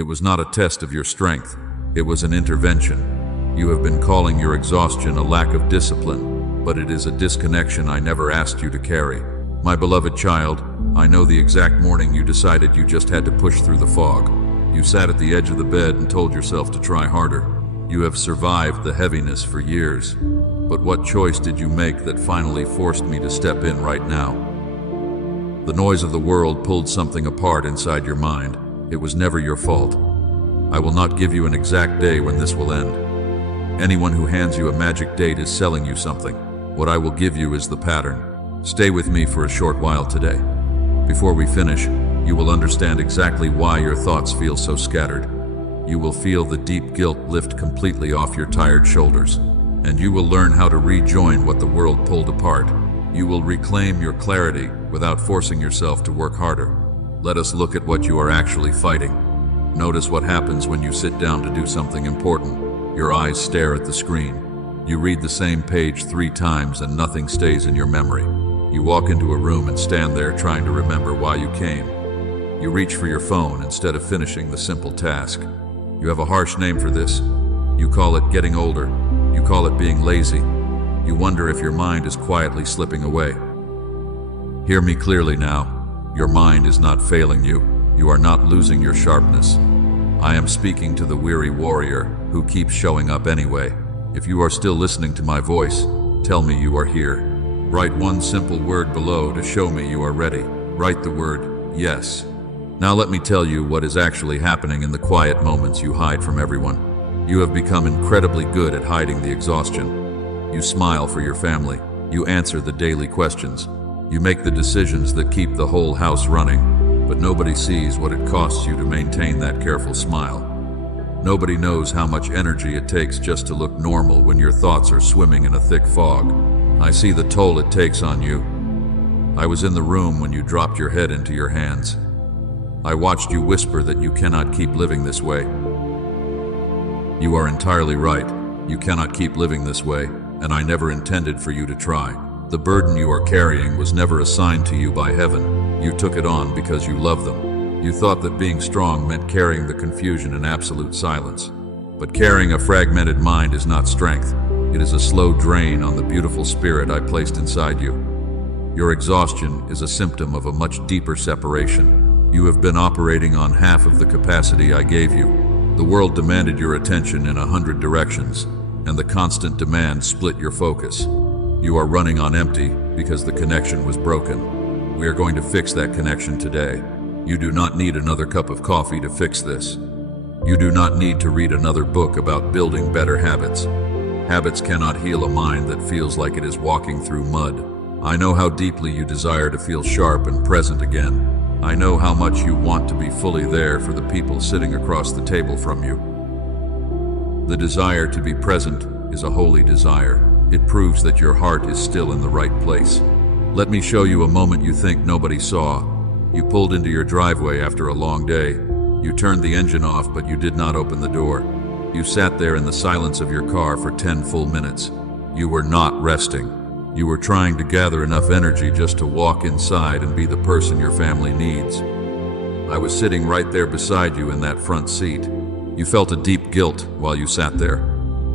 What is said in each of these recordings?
It was not a test of your strength. It was an intervention. You have been calling your exhaustion a lack of discipline, but it is a disconnection I never asked you to carry. My beloved child, I know the exact morning you decided you just had to push through the fog. You sat at the edge of the bed and told yourself to try harder. You have survived the heaviness for years. But what choice did you make that finally forced me to step in right now? The noise of the world pulled something apart inside your mind. It was never your fault. I will not give you an exact day when this will end. Anyone who hands you a magic date is selling you something. What I will give you is the pattern. Stay with me for a short while today. Before we finish, you will understand exactly why your thoughts feel so scattered. You will feel the deep guilt lift completely off your tired shoulders, and you will learn how to rejoin what the world pulled apart. You will reclaim your clarity without forcing yourself to work harder. Let us look at what you are actually fighting. Notice what happens when you sit down to do something important. Your eyes stare at the screen. You read the same page 3 times and nothing stays in your memory. You walk into a room and stand there trying to remember why you came. You reach for your phone instead of finishing the simple task. You have a harsh name for this. You call it getting older. You call it being lazy. You wonder if your mind is quietly slipping away. Hear me clearly now. Your mind is not failing you. You are not losing your sharpness. I am speaking to the weary warrior who keeps showing up anyway. If you are still listening to my voice, tell me you are here. Write one simple word below to show me you are ready. Write the word yes. Now let me tell you what is actually happening in the quiet moments you hide from everyone. You have become incredibly good at hiding the exhaustion. You smile for your family. You answer the daily questions. You make the decisions that keep the whole house running, but nobody sees what it costs you to maintain that careful smile. Nobody knows how much energy it takes just to look normal when your thoughts are swimming in a thick fog. I see the toll it takes on you. I was in the room when you dropped your head into your hands. I watched you whisper that you cannot keep living this way. You are entirely right. You cannot keep living this way, and I never intended for you to try. The burden you are carrying was never assigned to you by heaven. You took it on because you love them. You thought that being strong meant carrying the confusion in absolute silence. But carrying a fragmented mind is not strength. It is a slow drain on the beautiful spirit I placed inside you. Your exhaustion is a symptom of a much deeper separation. You have been operating on half of the capacity I gave you. The world demanded your attention in 100 directions, and the constant demand split your focus. You are running on empty because the connection was broken. We are going to fix that connection today. You do not need another cup of coffee to fix this. You do not need to read another book about building better habits. Habits cannot heal a mind that feels like it is walking through mud. I know how deeply you desire to feel sharp and present again. I know how much you want to be fully there for the people sitting across the table from you. The desire to be present is a holy desire. It proves that your heart is still in the right place. Let me show you a moment you think nobody saw. You pulled into your driveway after a long day. You turned the engine off, but you did not open the door. You sat there in the silence of your car for 10 full minutes. You were not resting. You were trying to gather enough energy just to walk inside and be the person your family needs. I was sitting right there beside you in that front seat. You felt a deep guilt while you sat there.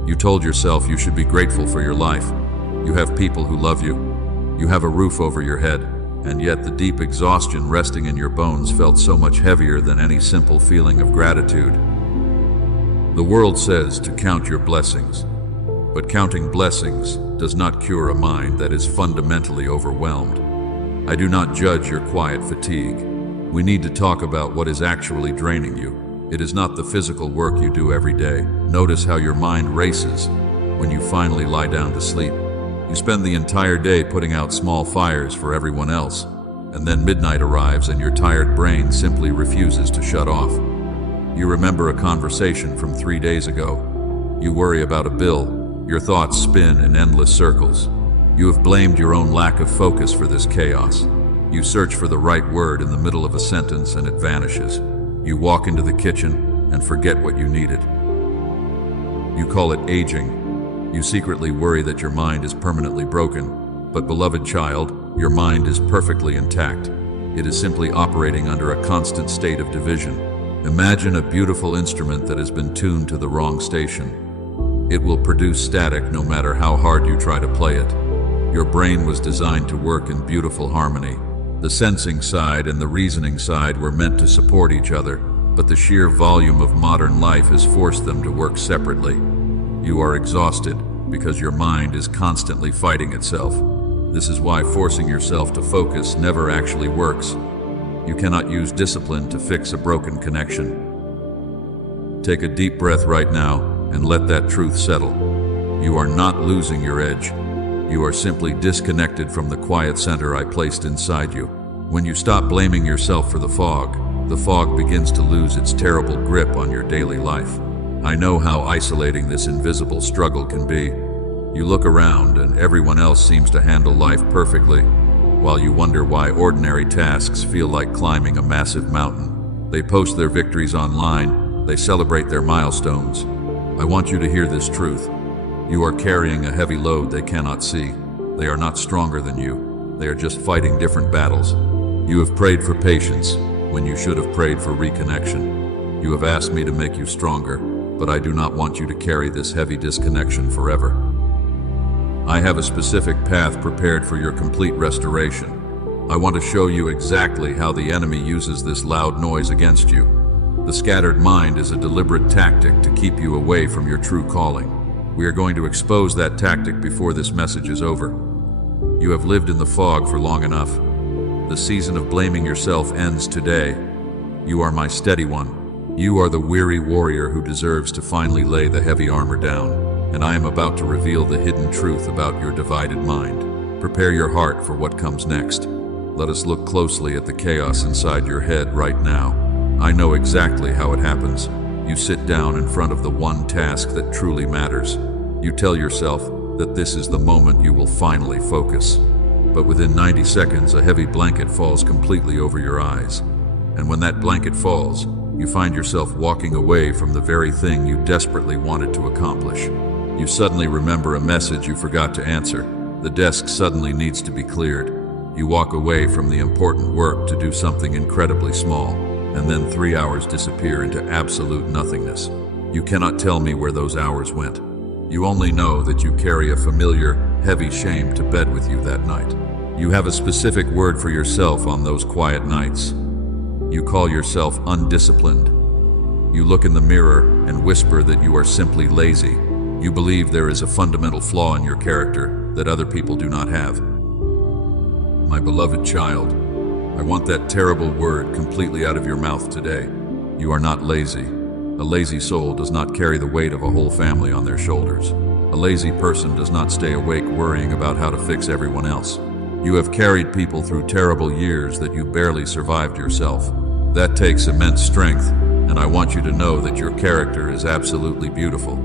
You told yourself you should be grateful for your life. You have people who love you. You have a roof over your head, and yet the deep exhaustion resting in your bones felt so much heavier than any simple feeling of gratitude. The world says to count your blessings, but counting blessings does not cure a mind that is fundamentally overwhelmed. I do not judge your quiet fatigue. We need to talk about what is actually draining you. It is not the physical work you do every day. Notice how your mind races when you finally lie down to sleep. You spend the entire day putting out small fires for everyone else, and then midnight arrives and your tired brain simply refuses to shut off. You remember a conversation from 3 days ago. You worry about a bill. Your thoughts spin in endless circles. You have blamed your own lack of focus for this chaos. You search for the right word in the middle of a sentence and it vanishes. You walk into the kitchen and forget what you needed. You call it aging. You secretly worry that your mind is permanently broken. But beloved child, your mind is perfectly intact. It is simply operating under a constant state of division. Imagine a beautiful instrument that has been tuned to the wrong station. It will produce static no matter how hard you try to play it. Your brain was designed to work in beautiful harmony. The sensing side and the reasoning side were meant to support each other, but the sheer volume of modern life has forced them to work separately. You are exhausted because your mind is constantly fighting itself. This is why forcing yourself to focus never actually works. You cannot use discipline to fix a broken connection. Take a deep breath right now and let that truth settle. You are not losing your edge. You are simply disconnected from the quiet center I placed inside you. When you stop blaming yourself for the fog begins to lose its terrible grip on your daily life. I know how isolating this invisible struggle can be. You look around and everyone else seems to handle life perfectly, while you wonder why ordinary tasks feel like climbing a massive mountain. They post their victories online, they celebrate their milestones. I want you to hear this truth. You are carrying a heavy load they cannot see. They are not stronger than you. They are just fighting different battles. You have prayed for patience when you should have prayed for reconnection. You have asked me to make you stronger, but I do not want you to carry this heavy disconnection forever. I have a specific path prepared for your complete restoration. I want to show you exactly how the enemy uses this loud noise against you. The scattered mind is a deliberate tactic to keep you away from your true calling. We are going to expose that tactic before this message is over. You have lived in the fog for long enough. The season of blaming yourself ends today. You are my steady one. You are the weary warrior who deserves to finally lay the heavy armor down, and I am about to reveal the hidden truth about your divided mind. Prepare your heart for what comes next. Let us look closely at the chaos inside your head right now. I know exactly how it happens. You sit down in front of the one task that truly matters. You tell yourself that this is the moment you will finally focus. But within 90 seconds, a heavy blanket falls completely over your eyes. And when that blanket falls, you find yourself walking away from the very thing you desperately wanted to accomplish. You suddenly remember a message you forgot to answer. The desk suddenly needs to be cleared. You walk away from the important work to do something incredibly small, and then 3 hours disappear into absolute nothingness. You cannot tell me where those hours went. You only know that you carry a familiar, heavy shame to bed with you that night. You have a specific word for yourself on those quiet nights. You call yourself undisciplined. You look in the mirror and whisper that you are simply lazy. You believe there is a fundamental flaw in your character that other people do not have. My beloved child, I want that terrible word completely out of your mouth today. You are not lazy. A lazy soul does not carry the weight of a whole family on their shoulders. A lazy person does not stay awake worrying about how to fix everyone else. You have carried people through terrible years that you barely survived yourself. That takes immense strength, and I want you to know that your character is absolutely beautiful.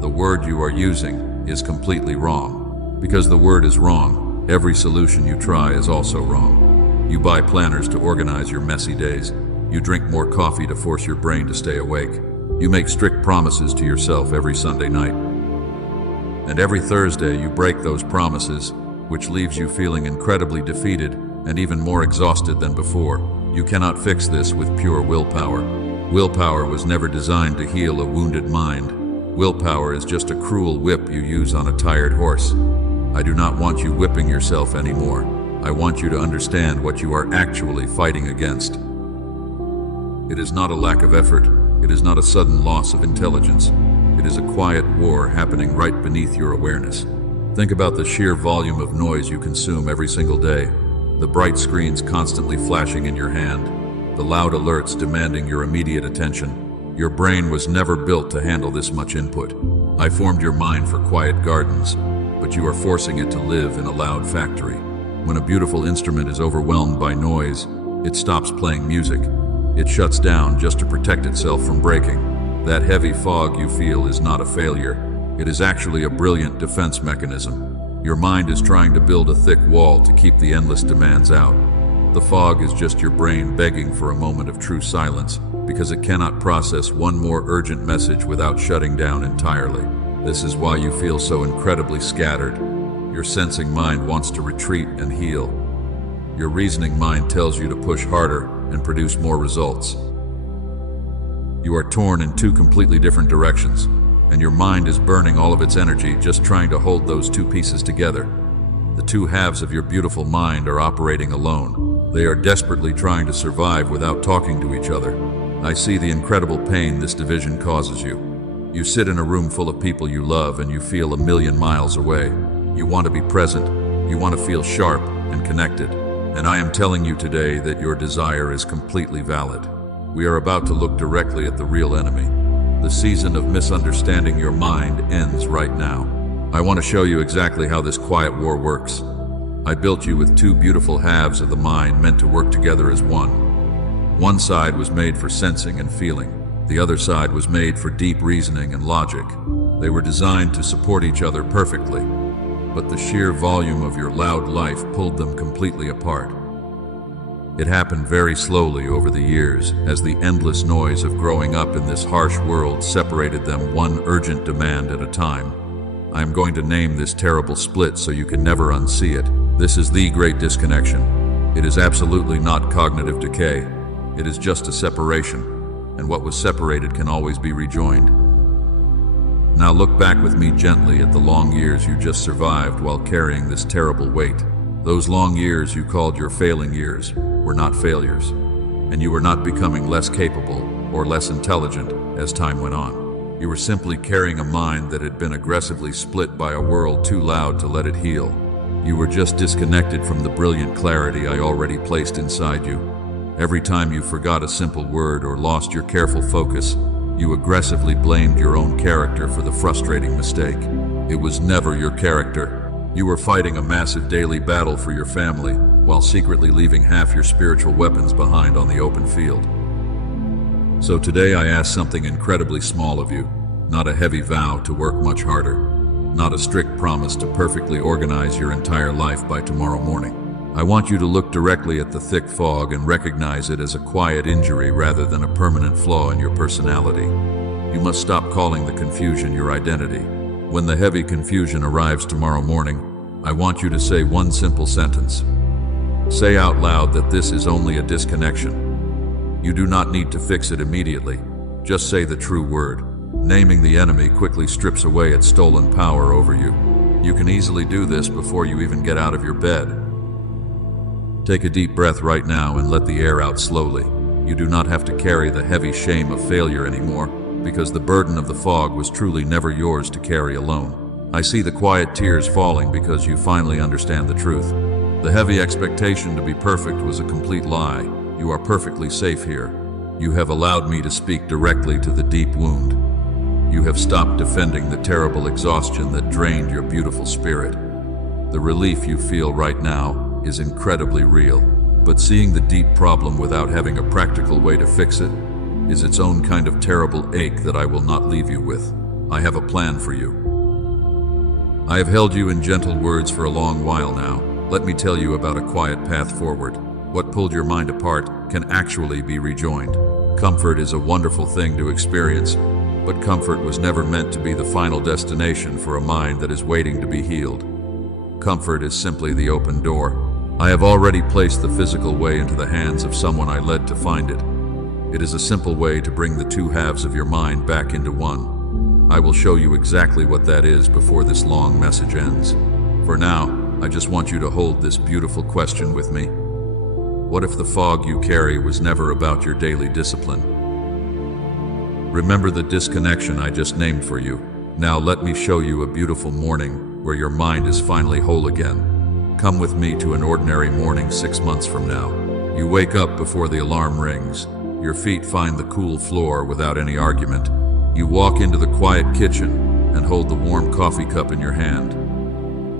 The word you are using is completely wrong. Because the word is wrong, every solution you try is also wrong. You buy planners to organize your messy days. You drink more coffee to force your brain to stay awake. You make strict promises to yourself every Sunday night. And every Thursday you break those promises, which leaves you feeling incredibly defeated and even more exhausted than before. You cannot fix this with pure willpower. Willpower was never designed to heal a wounded mind. Willpower is just a cruel whip you use on a tired horse. I do not want you whipping yourself anymore. I want you to understand what you are actually fighting against. It is not a lack of effort. It is not a sudden loss of intelligence. It is a quiet war happening right beneath your awareness. Think about the sheer volume of noise you consume every single day. The bright screens constantly flashing in your hand. The loud alerts demanding your immediate attention. Your brain was never built to handle this much input. I formed your mind for quiet gardens, but you are forcing it to live in a loud factory. When a beautiful instrument is overwhelmed by noise, it stops playing music. It shuts down just to protect itself from breaking. That heavy fog you feel is not a failure. It is actually a brilliant defense mechanism. Your mind is trying to build a thick wall to keep the endless demands out. The fog is just your brain begging for a moment of true silence because it cannot process one more urgent message without shutting down entirely. This is why you feel so incredibly scattered. Your sensing mind wants to retreat and heal. Your reasoning mind tells you to push harder and produce more results. You are torn in two completely different directions, and your mind is burning all of its energy just trying to hold those two pieces together. The two halves of your beautiful mind are operating alone. They are desperately trying to survive without talking to each other. I see the incredible pain this division causes you. You sit in a room full of people you love and you feel a million miles away. You want to be present. You want to feel sharp and connected. And I am telling you today that your desire is completely valid. We are about to look directly at the real enemy. The season of misunderstanding your mind ends right now. I want to show you exactly how this quiet war works. I built you with two beautiful halves of the mind meant to work together as one. One side was made for sensing and feeling. The other side was made for deep reasoning and logic. They were designed to support each other perfectly, but the sheer volume of your loud life pulled them completely apart. It happened very slowly over the years, as the endless noise of growing up in this harsh world separated them one urgent demand at a time. I am going to name this terrible split so you can never unsee it. This is the great disconnection. It is absolutely not cognitive decay. It is just a separation, and what was separated can always be rejoined. Now look back with me gently at the long years you just survived while carrying this terrible weight. Those long years you called your failing years were not failures, and you were not becoming less capable or less intelligent as time went on. You were simply carrying a mind that had been aggressively split by a world too loud to let it heal. You were just disconnected from the brilliant clarity I already placed inside you. Every time you forgot a simple word or lost your careful focus, you aggressively blamed your own character for the frustrating mistake. It was never your character. You were fighting a massive daily battle for your family, while secretly leaving half your spiritual weapons behind on the open field. So today I ask something incredibly small of you, not a heavy vow to work much harder, not a strict promise to perfectly organize your entire life by tomorrow morning. I want you to look directly at the thick fog and recognize it as a quiet injury rather than a permanent flaw in your personality. You must stop calling the confusion your identity. When the heavy confusion arrives tomorrow morning, I want you to say one simple sentence. Say out loud that this is only a disconnection. You do not need to fix it immediately. Just say the true word. Naming the enemy quickly strips away its stolen power over you. You can easily do this before you even get out of your bed. Take a deep breath right now and let the air out slowly. You do not have to carry the heavy shame of failure anymore, because the burden of the fog was truly never yours to carry alone. I see the quiet tears falling because you finally understand the truth. The heavy expectation to be perfect was a complete lie. You are perfectly safe here. You have allowed me to speak directly to the deep wound. You have stopped defending the terrible exhaustion that drained your beautiful spirit. The relief you feel right now is incredibly real, but seeing the deep problem without having a practical way to fix it is its own kind of terrible ache that I will not leave you with. I have a plan for you. I have held you in gentle words for a long while now. Let me tell you about a quiet path forward. What pulled your mind apart can actually be rejoined. Comfort is a wonderful thing to experience, but comfort was never meant to be the final destination for a mind that is waiting to be healed. Comfort is simply the open door. I have already placed the physical way into the hands of someone I led to find it. It is a simple way to bring the two halves of your mind back into one. I will show you exactly what that is before this long message ends. For now, I just want you to hold this beautiful question with me. What if the fog you carry was never about your daily discipline? Remember the disconnection I just named for you. Now let me show you a beautiful morning where your mind is finally whole again. Come with me to an ordinary morning 6 months from now. You wake up before the alarm rings. Your feet find the cool floor without any argument. You walk into the quiet kitchen and hold the warm coffee cup in your hand.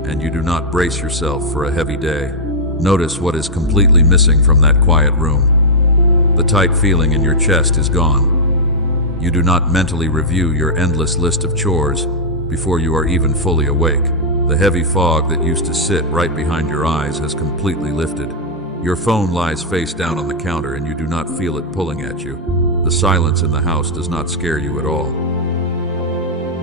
And you do not brace yourself for a heavy day. Notice what is completely missing from that quiet room. The tight feeling in your chest is gone. You do not mentally review your endless list of chores before you are even fully awake. The heavy fog that used to sit right behind your eyes has completely lifted. Your phone lies face down on the counter and you do not feel it pulling at you. The silence in the house does not scare you at all.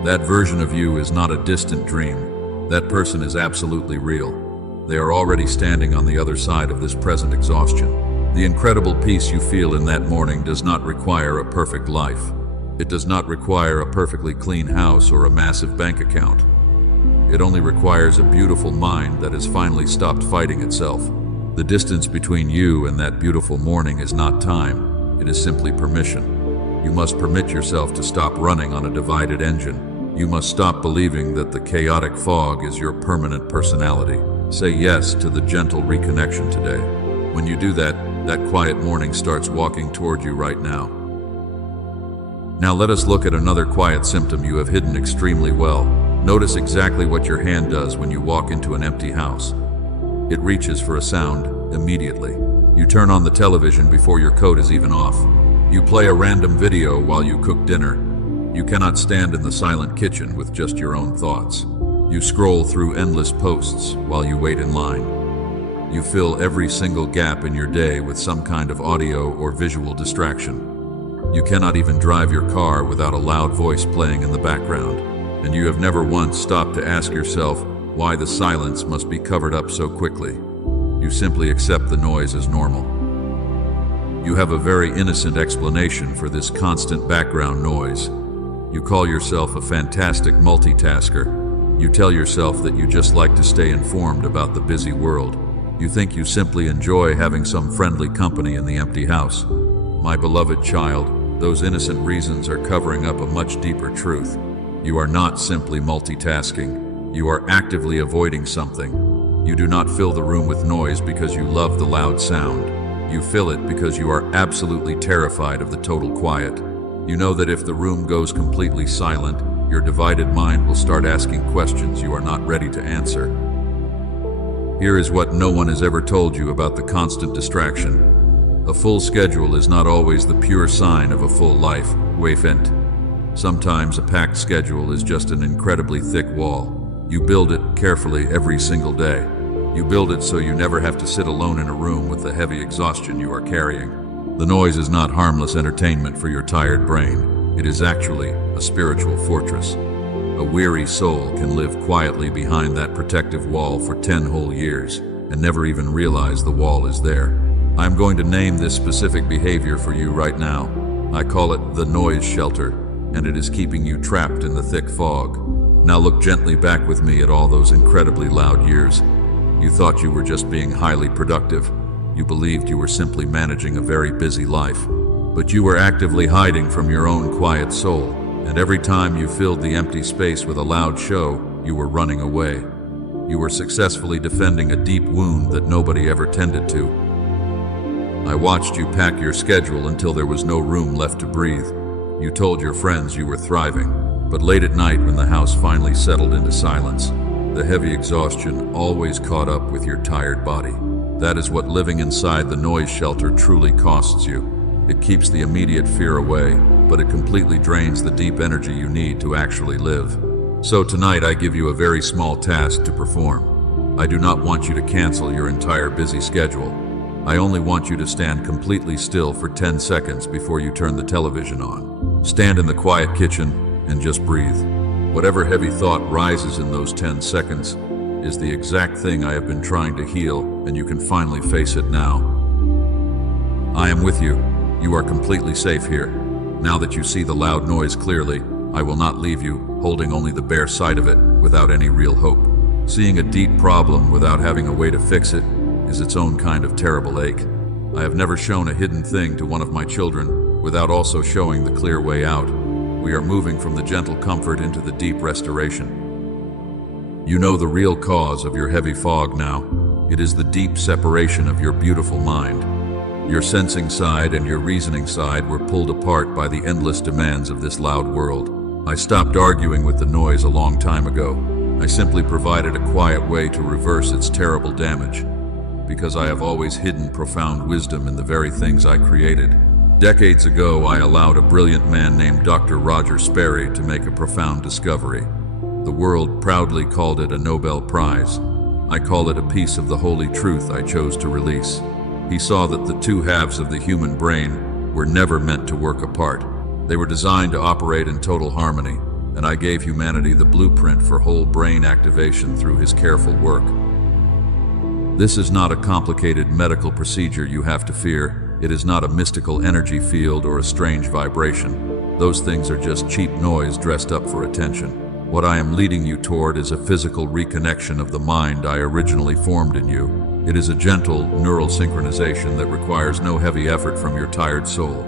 That version of you is not a distant dream. That person is absolutely real. They are already standing on the other side of this present exhaustion. The incredible peace you feel in that morning does not require a perfect life. It does not require a perfectly clean house or a massive bank account. It only requires a beautiful mind that has finally stopped fighting itself. The distance between you and that beautiful morning is not time, it is simply permission. You must permit yourself to stop running on a divided engine. You must stop believing that the chaotic fog is your permanent personality. Say yes to the gentle reconnection today. When you do that, that quiet morning starts walking toward you right now. Now let us look at another quiet symptom you have hidden extremely well. Notice exactly what your hand does when you walk into an empty house. It reaches for a sound immediately. You turn on the television before your coat is even off. You play a random video while you cook dinner. You cannot stand in the silent kitchen with just your own thoughts. You scroll through endless posts while you wait in line. You fill every single gap in your day with some kind of audio or visual distraction. You cannot even drive your car without a loud voice playing in the background. And you have never once stopped to ask yourself why the silence must be covered up so quickly. You simply accept the noise as normal. You have a very innocent explanation for this constant background noise. You call yourself a fantastic multitasker. You tell yourself that you just like to stay informed about the busy world. You think you simply enjoy having some friendly company in the empty house. My beloved child, those innocent reasons are covering up a much deeper truth. You are not simply multitasking. You are actively avoiding something. You do not fill the room with noise because you love the loud sound. You fill it because you are absolutely terrified of the total quiet. You know that if the room goes completely silent, your divided mind will start asking questions you are not ready to answer. Here is what no one has ever told you about the constant distraction. A full schedule is not always the pure sign of a full life. Wayfent. Sometimes a packed schedule is just an incredibly thick wall. You build it carefully every single day. You build it so you never have to sit alone in a room with the heavy exhaustion you are carrying. The noise is not harmless entertainment for your tired brain. It is actually a spiritual fortress. A weary soul can live quietly behind that protective wall for 10 whole years and never even realize the wall is there. I'm going to name this specific behavior for you right now. I call it the noise shelter, and it is keeping you trapped in the thick fog. Now look gently back with me at all those incredibly loud years. You thought you were just being highly productive. You believed you were simply managing a very busy life. But you were actively hiding from your own quiet soul. And every time you filled the empty space with a loud show, you were running away. You were successfully defending a deep wound that nobody ever tended to. I watched you pack your schedule until there was no room left to breathe. You told your friends you were thriving, but late at night when the house finally settled into silence, the heavy exhaustion always caught up with your tired body. That is what living inside the noise shelter truly costs you. It keeps the immediate fear away, but it completely drains the deep energy you need to actually live. So tonight I give you a very small task to perform. I do not want you to cancel your entire busy schedule. I only want you to stand completely still for 10 seconds before you turn the television on. Stand in the quiet kitchen and just breathe. Whatever heavy thought rises in those 10 seconds is the exact thing I have been trying to heal, and you can finally face it now. I am with you. You are completely safe here. Now that you see the loud noise clearly, I will not leave you holding only the bare sight of it without any real hope. Seeing a deep problem without having a way to fix it is its own kind of terrible ache. I have never shown a hidden thing to one of my children without also showing the clear way out. We are moving from the gentle comfort into the deep restoration. You know the real cause of your heavy fog now. It is the deep separation of your beautiful mind. Your sensing side and your reasoning side were pulled apart by the endless demands of this loud world. I stopped arguing with the noise a long time ago. I simply provided a quiet way to reverse its terrible damage, because I have always hidden profound wisdom in the very things I created. Decades ago, I allowed a brilliant man named Dr. Roger Sperry to make a profound discovery. The world proudly called it a Nobel Prize. I call it a piece of the holy truth I chose to release. He saw that the two halves of the human brain were never meant to work apart. They were designed to operate in total harmony, and I gave humanity the blueprint for whole brain activation through his careful work. This is not a complicated medical procedure you have to fear. It is not a mystical energy field or a strange vibration. Those things are just cheap noise dressed up for attention. What I am leading you toward is a physical reconnection of the mind I originally formed in you. It is a gentle neural synchronization that requires no heavy effort from your tired soul,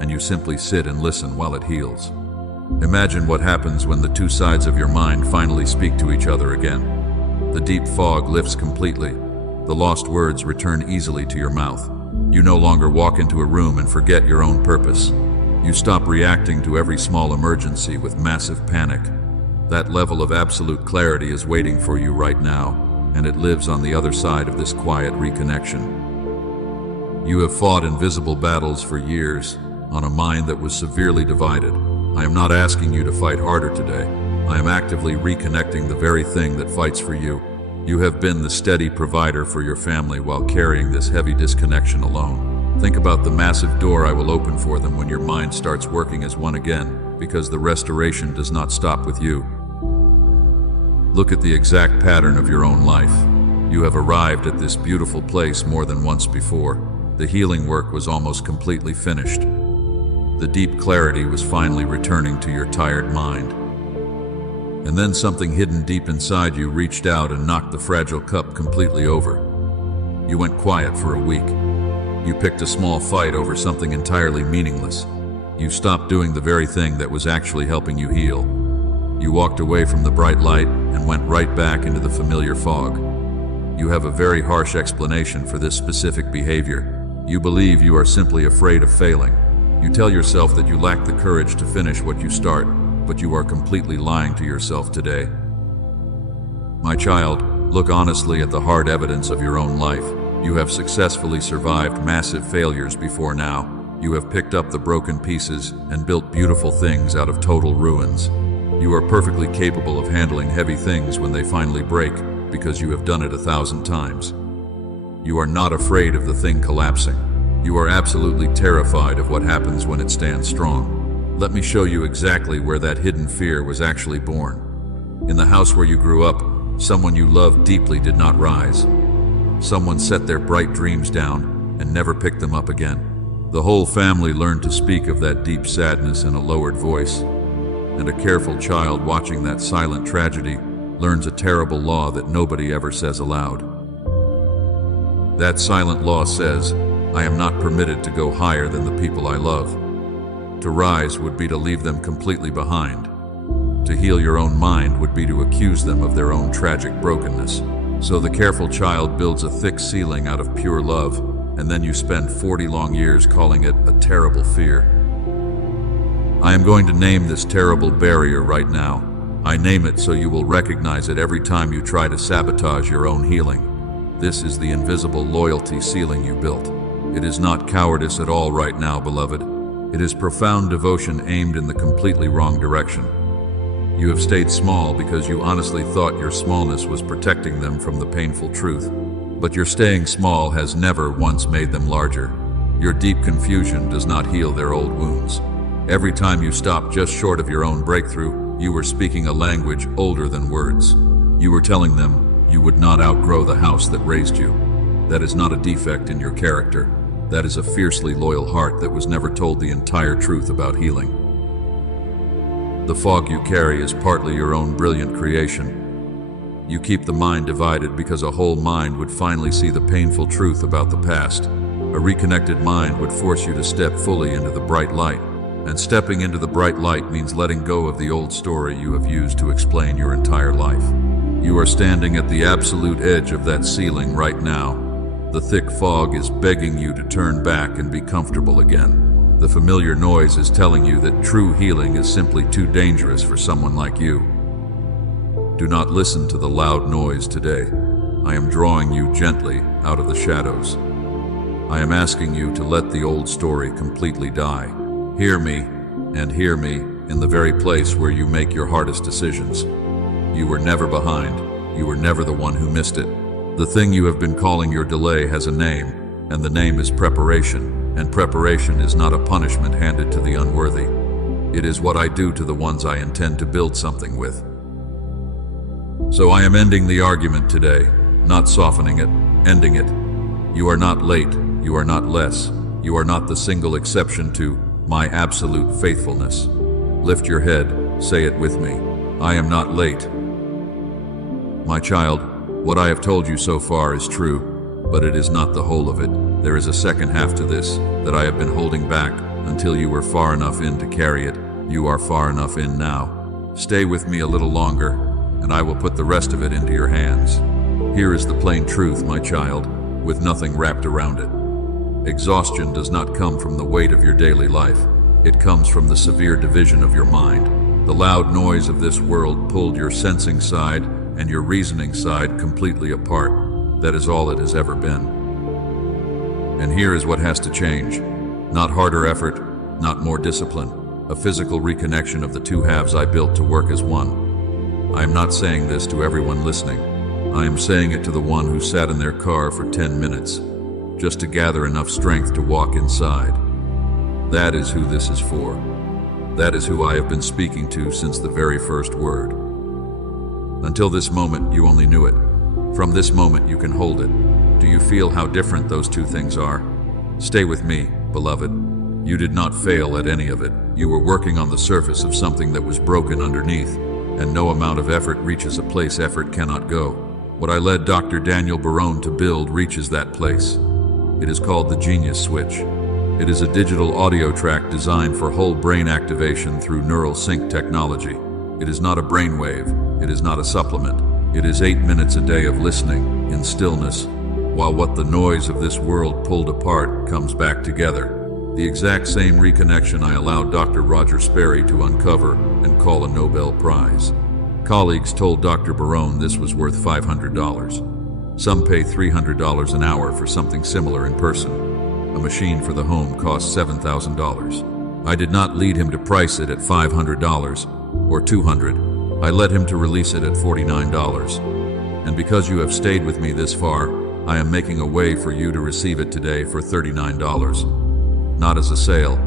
and you simply sit and listen while it heals. Imagine what happens when the two sides of your mind finally speak to each other again. The deep fog lifts completely. The lost words return easily to your mouth. You no longer walk into a room and forget your own purpose. You stop reacting to every small emergency with massive panic. That level of absolute clarity is waiting for you right now, and it lives on the other side of this quiet reconnection. You have fought invisible battles for years, on a mind that was severely divided. I am not asking you to fight harder today. I am actively reconnecting the very thing that fights for you. You have been the steady provider for your family while carrying this heavy disconnection alone. Think about the massive door I will open for them when your mind starts working as one again, because the restoration does not stop with you. Look at the exact pattern of your own life. You have arrived at this beautiful place more than once before. The healing work was almost completely finished. The deep clarity was finally returning to your tired mind. And then something hidden deep inside you reached out and knocked the fragile cup completely over. You went quiet for a week. You picked a small fight over something entirely meaningless. You stopped doing the very thing that was actually helping you heal. You walked away from the bright light and went right back into the familiar fog. You have a very harsh explanation for this specific behavior. You believe you are simply afraid of failing. You tell yourself that you lack the courage to finish what you start, but you are completely lying to yourself today. My child, look honestly at the hard evidence of your own life. You have successfully survived massive failures before now. You have picked up the broken pieces and built beautiful things out of total ruins. You are perfectly capable of handling heavy things when they finally break, because you have done it 1,000 times. You are not afraid of the thing collapsing. You are absolutely terrified of what happens when it stands strong. Let me show you exactly where that hidden fear was actually born. In the house where you grew up, someone you loved deeply did not rise. Someone set their bright dreams down and never picked them up again. The whole family learned to speak of that deep sadness in a lowered voice, and a careful child watching that silent tragedy learns a terrible law that nobody ever says aloud. That silent law says, I am not permitted to go higher than the people I love. To rise would be to leave them completely behind. To heal your own mind would be to accuse them of their own tragic brokenness. So the careful child builds a thick ceiling out of pure love, and then you spend 40 long years calling it a terrible fear. I am going to name this terrible barrier right now. I name it so you will recognize it every time you try to sabotage your own healing. This is the invisible loyalty ceiling you built. It is not cowardice at all right now, beloved. It is profound devotion aimed in the completely wrong direction. You have stayed small because you honestly thought your smallness was protecting them from the painful truth. But your staying small has never once made them larger. Your deep confusion does not heal their old wounds. Every time you stopped just short of your own breakthrough, you were speaking a language older than words. You were telling them you would not outgrow the house that raised you. That is not a defect in your character. That is a fiercely loyal heart that was never told the entire truth about healing. The fog you carry is partly your own brilliant creation. You keep the mind divided because a whole mind would finally see the painful truth about the past. A reconnected mind would force you to step fully into the bright light. And stepping into the bright light means letting go of the old story you have used to explain your entire life. You are standing at the absolute edge of that ceiling right now. The thick fog is begging you to turn back and be comfortable again. The familiar noise is telling you that true healing is simply too dangerous for someone like you. Do not listen to the loud noise today. I am drawing you gently out of the shadows. I am asking you to let the old story completely die. Hear me, and hear me in the very place where you make your hardest decisions. You were never behind. You were never the one who missed it. The thing you have been calling your delay has a name, and the name is preparation, and preparation is not a punishment handed to the unworthy. It is what I do to the ones I intend to build something with. So I am ending the argument today, not softening it. ending it. You are not late, you are not less, you are not the single exception to my absolute faithfulness. Lift your head, say it with me. I am not late. My child, what I have told you so far is true, but it is not the whole of it. There is a second half to this that I have been holding back until you were far enough in to carry it. You are far enough in now. Stay with me a little longer, and I will put the rest of it into your hands. Here is the plain truth, my child, with nothing wrapped around it. Exhaustion does not come from the weight of your daily life. It comes from the severe division of your mind. The loud noise of this world pulled your sensing side and your reasoning side completely apart. That is all it has ever been. And here is what has to change. Not harder effort, not more discipline. A physical reconnection of the two halves I built to work as one. I am not saying this to everyone listening. I am saying it to the one who sat in their car for 10 minutes, just to gather enough strength to walk inside. That is who this is for. That is who I have been speaking to since the very first word. Until this moment, you only knew it. From this moment, you can hold it. Do you feel how different those two things are? Stay with me, beloved. You did not fail at any of it. You were working on the surface of something that was broken underneath, and no amount of effort reaches a place effort cannot go. What I led Dr. Daniel Barone to build reaches that place. It is called the Genius Switch. It is a digital audio track designed for whole brain activation through neural sync technology. It is not a brainwave. It is not a supplement. It is 8 minutes a day of listening in stillness, while what the noise of this world pulled apart comes back together. The exact same reconnection I allowed Dr. Roger Sperry to uncover and call a Nobel Prize. Colleagues told Dr. Barone this was worth $500. Some pay $300 an hour for something similar in person. A machine for the home costs $7,000. I did not lead him to price it at $500 or $200. I led him to release it at $49. And because you have stayed with me this far, I am making a way for you to receive it today for $39. Not as a sale,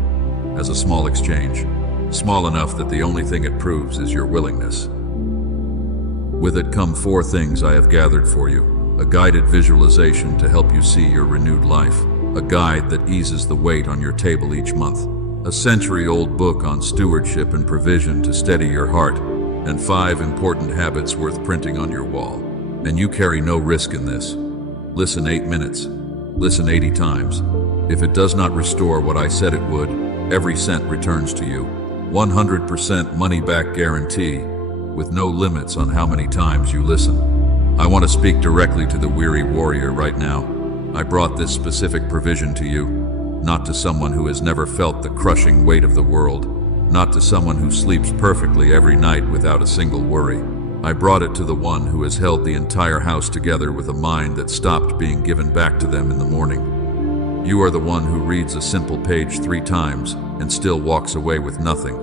as a small exchange. Small enough that the only thing it proves is your willingness. With it come 4 things I have gathered for you. A guided visualization to help you see your renewed life. A guide that eases the weight on your table each month. A century-old book on stewardship and provision to steady your heart. And 5 important habits worth printing on your wall. And you carry no risk in this. Listen 8 minutes. Listen 80 times. If it does not restore what I said it would, every cent returns to you. 100% money-back guarantee, with no limits on how many times you listen. I want to speak directly to the weary warrior right now. I brought this specific provision to you, not to someone who has never felt the crushing weight of the world, not to someone who sleeps perfectly every night without a single worry. I brought it to the one who has held the entire house together with a mind that stopped being given back to them in the morning. You are the one who reads a simple page 3 times and still walks away with nothing.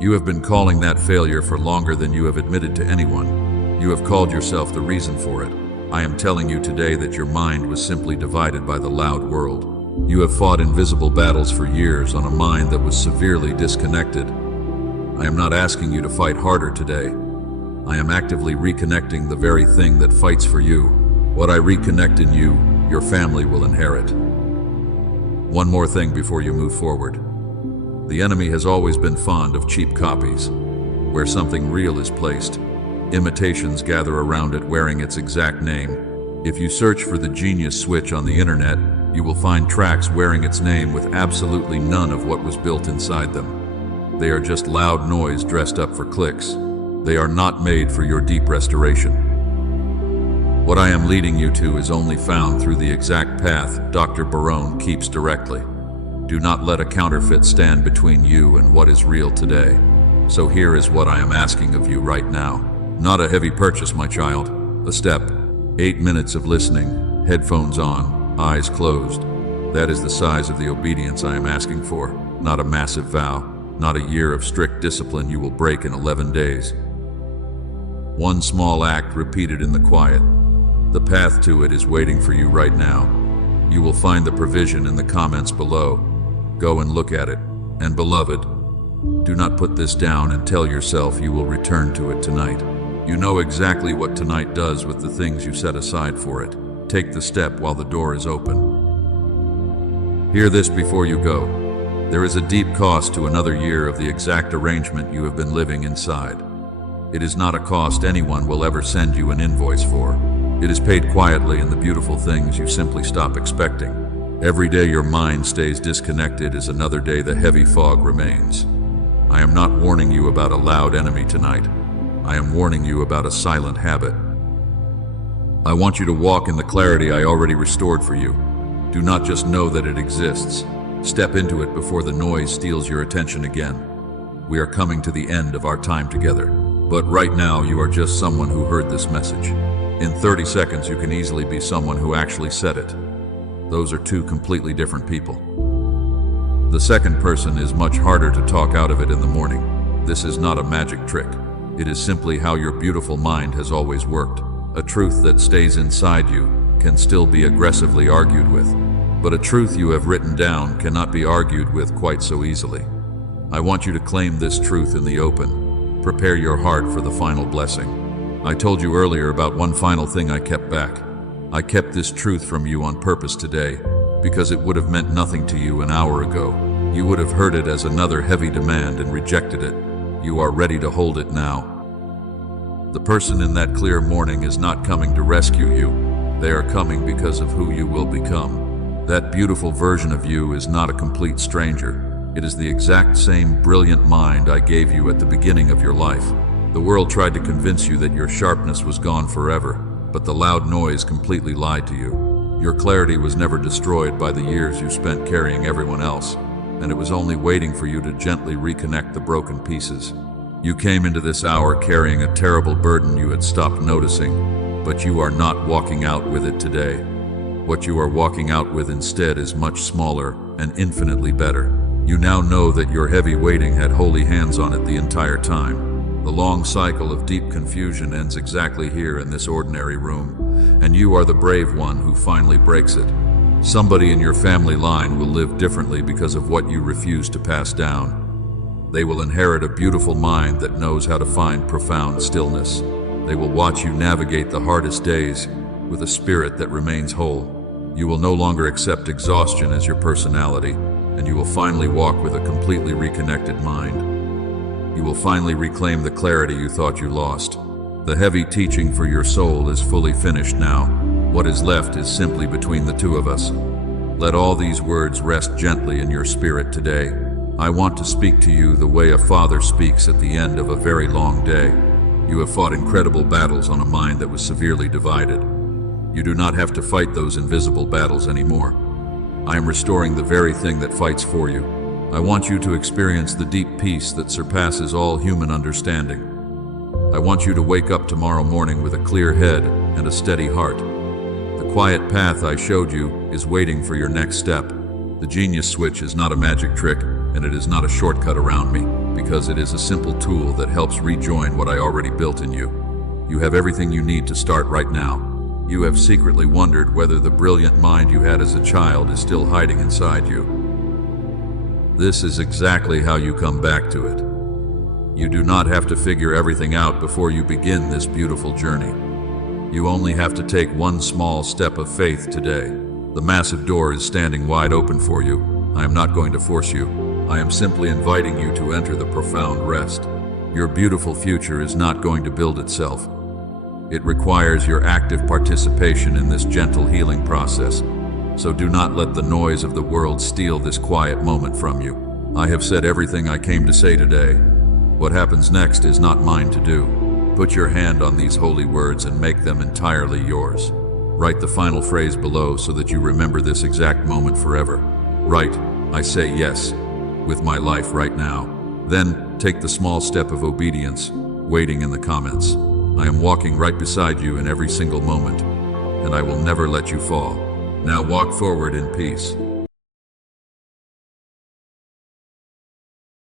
You have been calling that failure for longer than you have admitted to anyone. You have called yourself the reason for it. I am telling you today that your mind was simply divided by the loud world. You have fought invisible battles for years on a mind that was severely disconnected. I am not asking you to fight harder today. I am actively reconnecting the very thing that fights for you. What I reconnect in you, your family will inherit. One more thing before you move forward. The enemy has always been fond of cheap copies. Where something real is placed, imitations gather around it wearing its exact name. If you search for the Genius Switch on the internet, you will find tracks wearing its name with absolutely none of what was built inside them. They are just loud noise dressed up for clicks. They are not made for your deep restoration. What I am leading you to is only found through the exact path Dr. Barone keeps directly. Do not let a counterfeit stand between you and what is real today. So here is what I am asking of you right now. Not a heavy purchase, my child. A step. 8 minutes of listening, headphones on, eyes closed. That is the size of the obedience I am asking for. Not a massive vow. Not a year of strict discipline you will break in 11 days. One small act repeated in the quiet. The path to it is waiting for you right now. You will find the provision in the comments below. Go and look at it. And beloved, do not put this down and tell yourself you will return to it tonight. You know exactly what tonight does with the things you set aside for it. Take the step while the door is open. Hear this before you go. There is a deep cost to another year of the exact arrangement you have been living inside. It is not a cost anyone will ever send you an invoice for. It is paid quietly in the beautiful things you simply stop expecting. Every day your mind stays disconnected is another day the heavy fog remains. I am not warning you about a loud enemy tonight. I am warning you about a silent habit. I want you to walk in the clarity I already restored for you. Do not just know that it exists. Step into it before the noise steals your attention again. We are coming to the end of our time together. But right now you are just someone who heard this message. In 30 seconds you can easily be someone who actually said it. Those are two completely different people. The second person is much harder to talk out of it in the morning. This is not a magic trick. It is simply how your beautiful mind has always worked. A truth that stays inside you can still be aggressively argued with, but a truth you have written down cannot be argued with quite so easily. I want you to claim this truth in the open. Prepare your heart for the final blessing. I told you earlier about one final thing I kept back. I kept this truth from you on purpose today, because it would have meant nothing to you an hour ago. You would have heard it as another heavy demand and rejected it. You are ready to hold it now. The person in that clear morning is not coming to rescue you. They are coming because of who you will become. That beautiful version of you is not a complete stranger. It is the exact same brilliant mind I gave you at the beginning of your life. The world tried to convince you that your sharpness was gone forever, but the loud noise completely lied to you. Your clarity was never destroyed by the years you spent carrying everyone else, and it was only waiting for you to gently reconnect the broken pieces. You came into this hour carrying a terrible burden you had stopped noticing, but you are not walking out with it today. What you are walking out with instead is much smaller and infinitely better. You now know that your heavy weighting had holy hands on it the entire time. The long cycle of deep confusion ends exactly here in this ordinary room, and you are the brave one who finally breaks it. Somebody in your family line will live differently because of what you refuse to pass down. They will inherit a beautiful mind that knows how to find profound stillness. They will watch you navigate the hardest days with a spirit that remains whole. You will no longer accept exhaustion as your personality, and you will finally walk with a completely reconnected mind. You will finally reclaim the clarity you thought you lost. The heavy teaching for your soul is fully finished now. What is left is simply between the two of us. Let all these words rest gently in your spirit today. I want to speak to you the way a father speaks at the end of a very long day. You have fought incredible battles on a mind that was severely divided. You do not have to fight those invisible battles anymore. I am restoring the very thing that fights for you. I want you to experience the deep peace that surpasses all human understanding. I want you to wake up tomorrow morning with a clear head and a steady heart. The quiet path I showed you is waiting for your next step. The genius switch is not a magic trick, and it is not a shortcut around me, because it is a simple tool that helps rejoin what I already built in you. You have everything you need to start right now. You have secretly wondered whether the brilliant mind you had as a child is still hiding inside you. This is exactly how you come back to it. You do not have to figure everything out before you begin this beautiful journey. You only have to take one small step of faith today. The massive door is standing wide open for you. I am not going to force you. I am simply inviting you to enter the profound rest. Your beautiful future is not going to build itself. It requires your active participation in this gentle healing process. So do not let the noise of the world steal this quiet moment from you. I have said everything I came to say today. What happens next is not mine to do. Put your hand on these holy words and make them entirely yours. Write the final phrase below so that you remember this exact moment forever. Write, "I say yes," with my life right now. Then take the small step of obedience, waiting in the comments. I am walking right beside you in every single moment, and I will never let you fall. Now walk forward in peace.